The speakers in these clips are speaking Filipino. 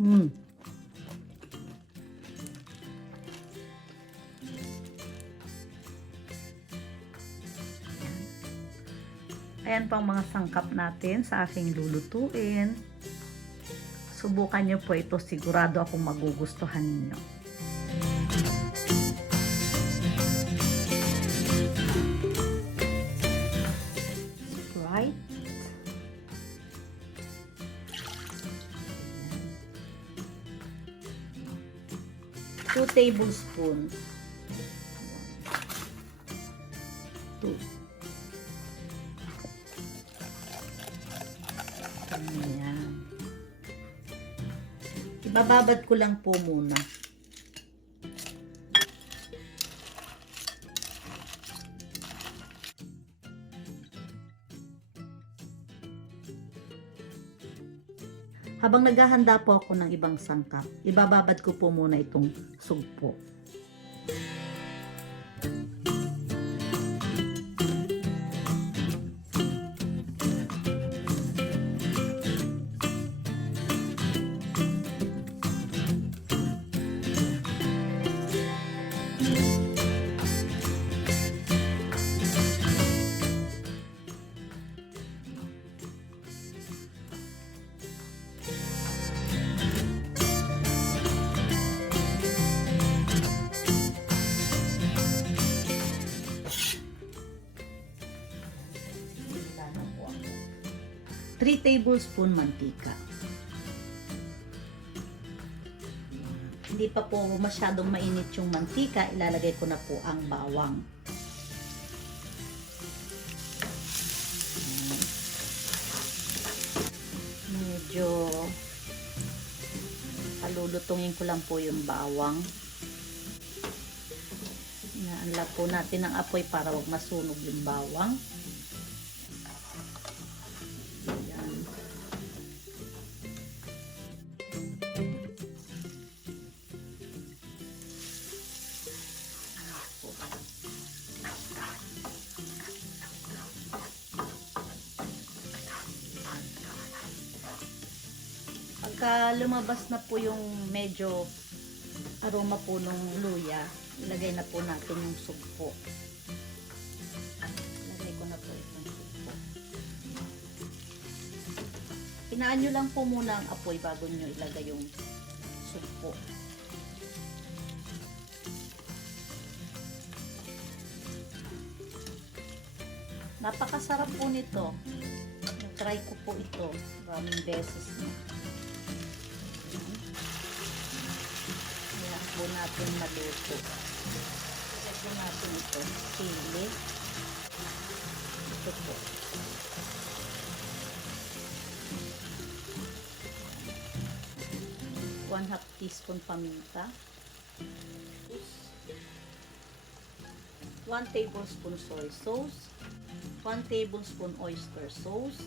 Mm. Ayan pang mga sangkap natin sa aking lulutuin. Subukan nyo po ito. Sigurado akong magugustuhan niyo. SPRITE. 2 tablespoons. 2. Ayan. Ibababad ko lang po muna. Habang naghahanda po ako ng ibang sangkap, ibababad ko po muna itong sugpo. Three tablespoon mantika. Hindi pa po masyadong mainit yung mantika, ilalagay ko na po ang bawang. Medyo palulutungin ko lang po yung bawang. Inaanla po natin ang apoy para wag masunog yung bawang. Pagka lumabas na po yung medyo aroma po ng luya, ilagay na po natin yung sugpo. Ilagay ko na po itong sugpo. Hinaan nyo lang po muna ang apoy bago nyo ilagay yung sugpo. Napakasarap po nito. Try ko po ito maraming beses na. Ayan po natin maluto. Ilagay po natin ito. Chili. Ito po. One half teaspoon paminta. 1 tablespoon soy sauce. 1 tablespoon oyster sauce.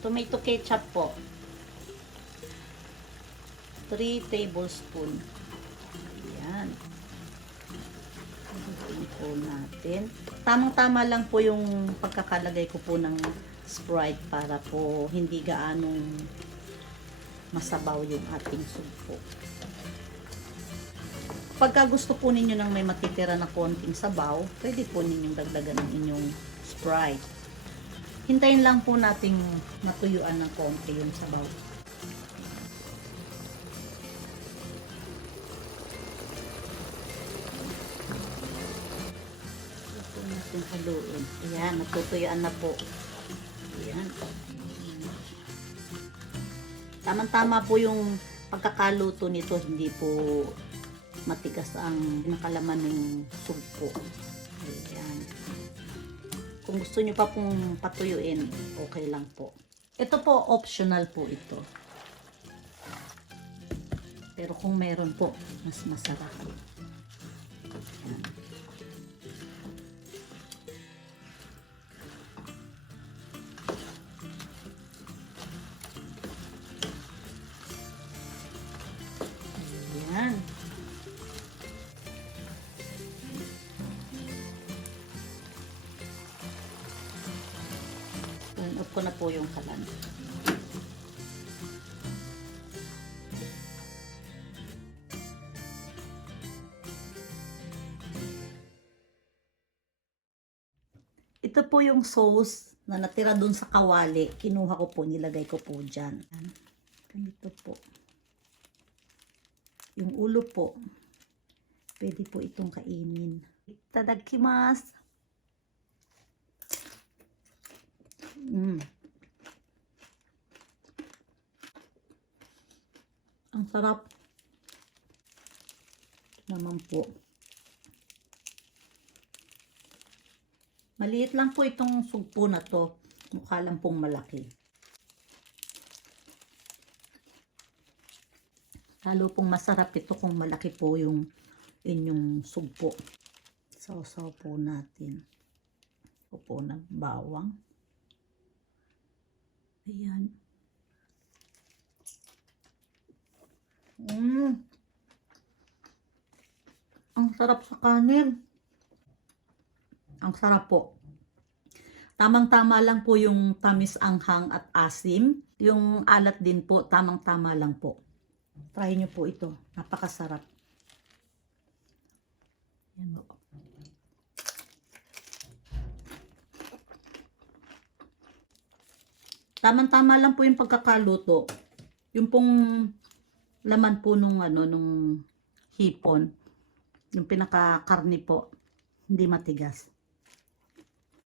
Tomato ketchup po. 3 tablespoon. Ayan. Ayan po natin. Tamang-tama lang po yung pagkakalagay ko po ng SPRITE para po hindi gaanong masabaw yung ating sugpo. Pagka gusto po ninyo ng may matitira na konting sabaw, pwede po ninyong dagdagan ng inyong SPRITE. Hintayin lang po nating matuyuan ng konti yung sabaw. Ito natin haluin. Ayan, natutuyuan na po. Ayan. Tamang-tama po yung pagkakaluto nito, hindi po matigas ang nakalaman ng sugpo. Ayan. Kung gusto nyo pa pong patuyuin, okay lang po. Ito po, optional po ito. Pero kung meron po, mas masarap. Ayan. Ayan. po yung kalan. Ito po yung sauce na natira dun sa kawali. Kinuha ko po, nilagay ko po dyan. Ganito po. Yung ulo po, pwede po itong kainin. Itadakimasu. Ang sarap. Naman po. Maliit lang po itong sugpo na to. Mukha lang pong malaki. Lalo pong masarap ito kung malaki po yung inyong sugpo. Sausaw po natin. Ito po ng bawang. Ayan. Ang sarap sa kanin. Ang sarap po. Tamang-tama lang po yung tamis, anghang at asim. Yung alat din po, tamang-tama lang po. Try nyo po ito. Napakasarap. Yan po. Tamang-tama lang po yung pagkakaluto. Yung pong laman po nung hipon. Yung pinakakarni po. Hindi matigas.